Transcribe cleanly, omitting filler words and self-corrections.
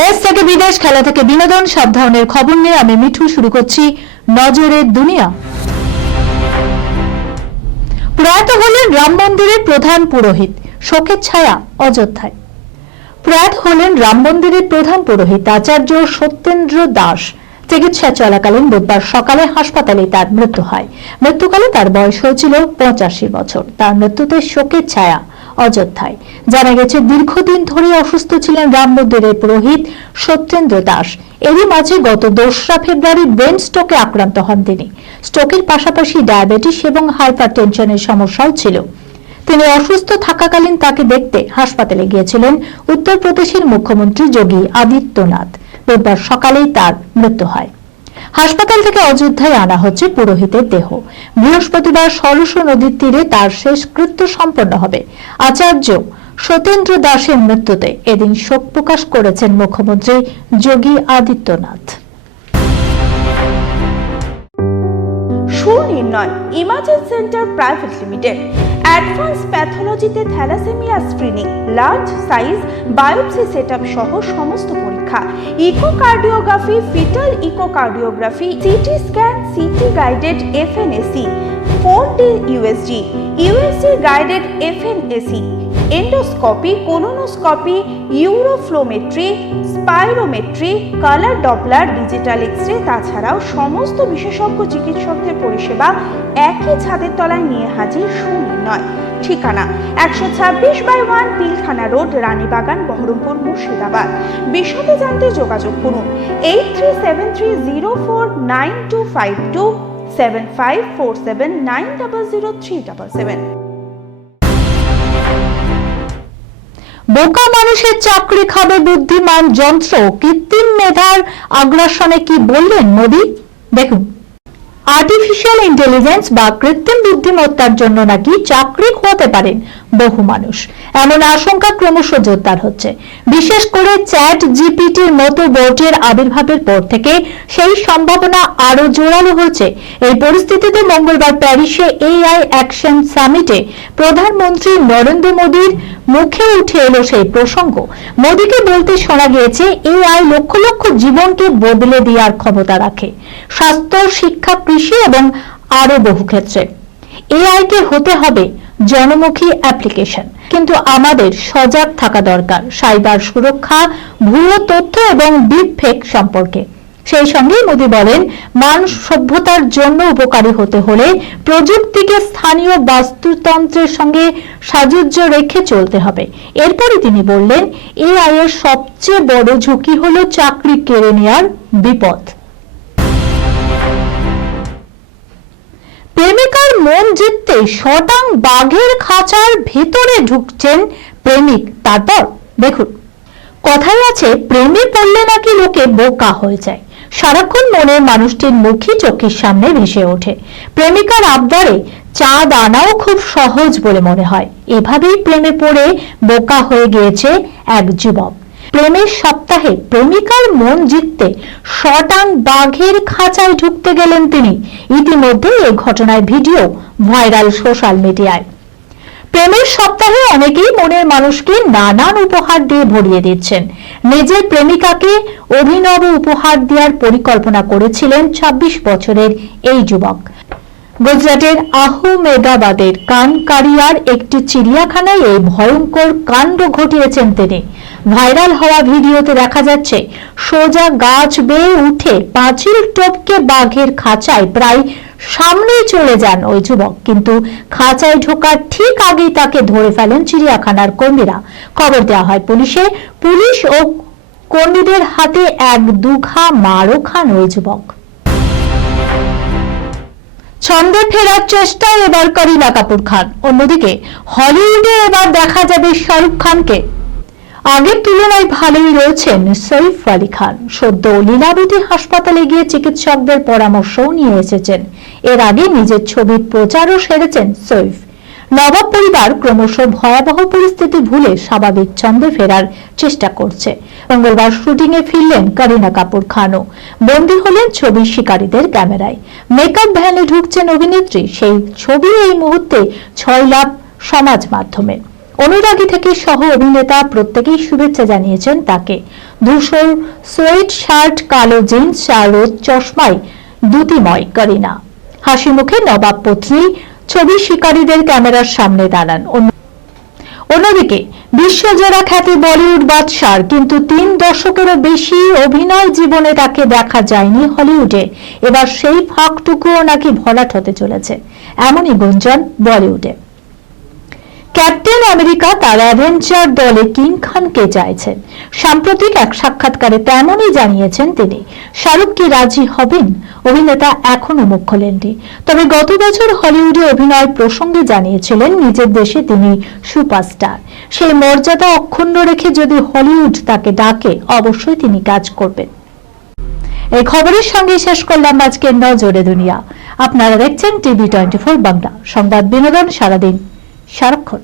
দেশ থেকে বিদেশ, খেলা থেকে বিনোদন, সব ধরনের খবর নিয়ে আমি মিঠু শুরু করছি নজরের দুনিয়া। প্রয়াত হলেন রাম মন্দিরের প্রধান পুরোহিত, শোকের ছায়া অযোধ্যায়। প্রয়াত হলেন রাম মন্দিরের প্রধান পুরোহিত আচার্য সত্যেন্দ্র দাস। চিকিৎসা চলাকালীন বুধবার সকালে হাসপাতালে তার মৃত্যু হয়। মৃত্যুকালে তার বয়স হয়েছিল 85 বছর। তার মৃত্যুতে শোকের ছায়া অযোধ্যায়। জানা গেছে, দীর্ঘদিন ধরে অসুস্থ ছিলেন রাম মন্দিরের পুরোহিত সত্যেন্দ্র দাস। এরই মাঝে গত 2রা ফেব্রুয়ারি ব্রেন স্ট্রোকে আক্রান্ত হন তিনি। স্ট্রোকের পাশাপাশি ডায়াবেটিস এবং হাইপারটেনশনের সমস্যাও ছিল। তিনি অসুস্থ থাকাকালীন তাকে দেখতে হাসপাতালে গিয়েছিলেন উত্তরপ্রদেশের মুখ্যমন্ত্রী যোগী আদিত্যনাথ। বুধবার সকালেই তার মৃত্যু হয়। হাসপাতাল থেকে অযোধ্যায় আনা হচ্ছে পুরোহিতের দেহ। বৃহস্পতিবার সরস্ব নদীর তীরে তার শেষকৃত্য সম্পন্ন হবে। আচার্য সত্যেন্দ্র দাসের মৃত্যুতে এদিন শোক প্রকাশ করেছেন মুখ্যমন্ত্রী Yogi Adityanath. Sunirnoy imaging centre private limited advance প্যাথোলজিতে thalassemia screening, large size biopsy setup সহ সমস্ত পরীক্ষা, echocardiography, fetal echocardiography, CT scan, CT guided FNAC, 4D USG, USG guided FNAC, endoscopy, colonoscopy, uroflowmetry, spirometry, colour Doppler, digital X-ray, তাছাড়াও সমস্ত বিশেষজ্ঞ চিকিৎসকদের পরিষেবা একই ছাদের তলায় নিয়ে হাজির সুনির্ণয়। ঠিকানা 126/1 পিলখানা রোড, রানীবাগান, বহরমপুর, মুর্শিদাবাদ। বিশদে জানতে যোগাযোগ করুন 8373049252 7547900377। বোকা মানুষের চাকরি খাবে বুদ্ধিমান যন্ত্র, কৃত্রিম মেধার আগ্রাসনে কি বললেন মোদী? দেখুন, আর্টিফিশিয়াল ইন্টেলিজেন্স বা কৃত্রিম বুদ্ধিমত্তার জন্য নাকি চাকরি খোয়াতে পারেন বহু মানুষ, এমন আশঙ্কা ক্রমশ জোরদার হচ্ছে। বিশেষ করে চ্যাট জিপিটির মতো বোটের আবির্ভাবের পর থেকে সেই সম্ভাবনা আরো জোরালো হচ্ছে। এই পরিস্থিতিতে মঙ্গলবার প্যারিসে এআই অ্যাকশন সামিটে প্রধানমন্ত্রী নরেন্দ্র মোদীর মুখে উঠে এলো সেই প্রসঙ্গ। মোদীকে বলতে শোনা গিয়েছে, এআই লক্ষ লক্ষ জীবনকে বদলে দেওয়ার ক্ষমতা রাখে, স্বাস্থ্য, শিক্ষা, কৃষি এবং আরো বহু ক্ষেত্রে। এআই কে হতে হবে জনমুখী অ্যাপ্লিকেশন, কিন্তু আমাদের সজাগ থাকা দরকার সাইবার সুরক্ষা, ভুয়ো তথ্য এবং ডিপফেক সম্পর্কে। সেই সঙ্গে মোদী বলেন, মানব সভ্যতার জন্য উপকারী হতে হলে প্রযুক্তিকে স্থানীয় বাস্তুতন্ত্রের সঙ্গে সাযুজ্য রেখে চলতে হবে। এরপরই তিনি বললেন, এআই এর সবচেয়ে বড় ঝুঁকি হলো চাকরি কেড়ে নেওয়ার বিপদ। প্রেমিকার মন জিততে শটাং বাঘের খাঁচার ভেতরে ঢুকছেন প্রেমিক। তারপর দেখুন, কথায় আছে, প্রেমে পড়লে নাকি লোকে বোকা হয়ে যায়। সারাক্ষণ মনের মানুষটির মুখই চোখের সামনে ভেসে ওঠে। প্রেমিকার আবদারে চাঁদ আনাও খুব সহজ বলে মনে হয়। এভাবেই প্রেমে পড়ে বোকা হয়ে গিয়েছে এক যুবক। প্রেমের সপ্তাহে প্রেমিকার মন জিততে শটাং বাঘের খাঁচায় ঢুকতে গেলেন তিনি। ইতিমধ্যে এই ঘটনার ভিডিও ভাইরাল সোশ্যাল মিডিয়ায়। প্রেমের সপ্তাহে অনেকেই মনের মানুষকে নানান উপহার দিয়ে ভরিয়ে দিচ্ছেন। নিজের প্রেমিকাকে অভিনব উপহার দেওয়ার পরিকল্পনা করেছিলেন 26 বছরের এই যুবক। গুজরাটের আহমেদাবাদের কানকারিয়ার একটি চিড়িয়াখানায় এই ভয়ঙ্কর কাণ্ড ঘটিয়েছেন তিনি। ভাইরাল হওয়া ভিডিওতে দেখা যাচ্ছে, সোজা গাছ বেয়ে উঠে পাঁচিল টপকে বাঘের খাঁচায় প্রায় সামনে চলে যান ওই যুবক, কিন্তু খাঁচায় ঢোকার ঠিক আগেই তাকে ধরে ফেলেন চিড়িয়াখানার কর্মীরা। খবর দেওয়া হয় পুলিশে। পুলিশ ও কর্মীদের হাতে 1-2 মারও খান ওই যুবক। ছন্দে ফেরার চেষ্টায় এবার করিনা কাপুর খান। অন্যদিকে হলিউডে এবার দেখা যাবে শাহরুখ খানকে। আগের তুলনায় ভালোই রয়েছেন সৈফ আলী খান। সদ্য লীলাবতী হাসপাতালে গিয়ে চিকিৎসকদের পরামর্শও নিয়ে এসেছেন। এর আগে নিজের ছবির প্রচারও সেরেছেন সৈফ। নবাব পরিবার ক্রমশ ভয়াবহ পরিস্থিতি ভুলে স্বাভাবিক ছন্দে ফেরার চেষ্টা করছে। মঙ্গলবার শুটিং এ ফিরলেন করিনা কাপুর খানও। বন্দী হলেন ছবির শিকারীদের ক্যামেরায়। মেকআপ ভ্যানে ঢুকছেন অভিনেত্রী। সেই ছবি এই মুহূর্তে 6 লাখ সমাজ মাধ্যমে। অনুরাগী থেকে সহ অভিনেতা প্রত্যেকেই শুভেচ্ছা জানিয়েছেন তাকে। ধূসর সোয়েট শার্ট, কালো জিন্স আর রোদ চশমায় দ্যুতিময় করিনা হাসি মুখে নবাব পত্নী ছবি শিকারীদের ক্যামেরার সামনে দাঁড়ান। অন্যদিকে বিশ্বজোড়া খ্যাতি বলিউড বাদশার কিন্তু 3 দশকেরও বেশি অভিনয় জীবনে তাকে দেখা যায়নি হলিউডে। এবার সেই ফাঁকটুকুও নাকি ভরাট হতে চলেছে, এমনই গুঞ্জন বলিউডে। ক্যাপ্টেন আমেরিকা তার অ্যাভেঞ্জার দলে কিং খানকে চাইছেন। সাম্প্রতিক এক সাক্ষাৎকারে তেমনই জানিয়েছেন তিনি। শাহরুখ কি রাজি হবেন? অভিনেতা এখনো মুখ খোলেননি, তবে গত বছর হলিউডে অভিনয় প্রসঙ্গে জানিয়েছিলেন নিজের দেশে তিনি সুপারস্টার। সেই মর্যাদা অক্ষুণ্ণ রেখে যদি হলিউড তাকে ডাকে, অবশ্যই তিনি কাজ করবেন। এই খবরের সঙ্গে শেষ করলাম আজকের নজরে দুনিয়া। আপনারা দেখছেন টিভি 24 বাংলা, সংবাদ বিনোদন সারাদিন সারাক্ষণ।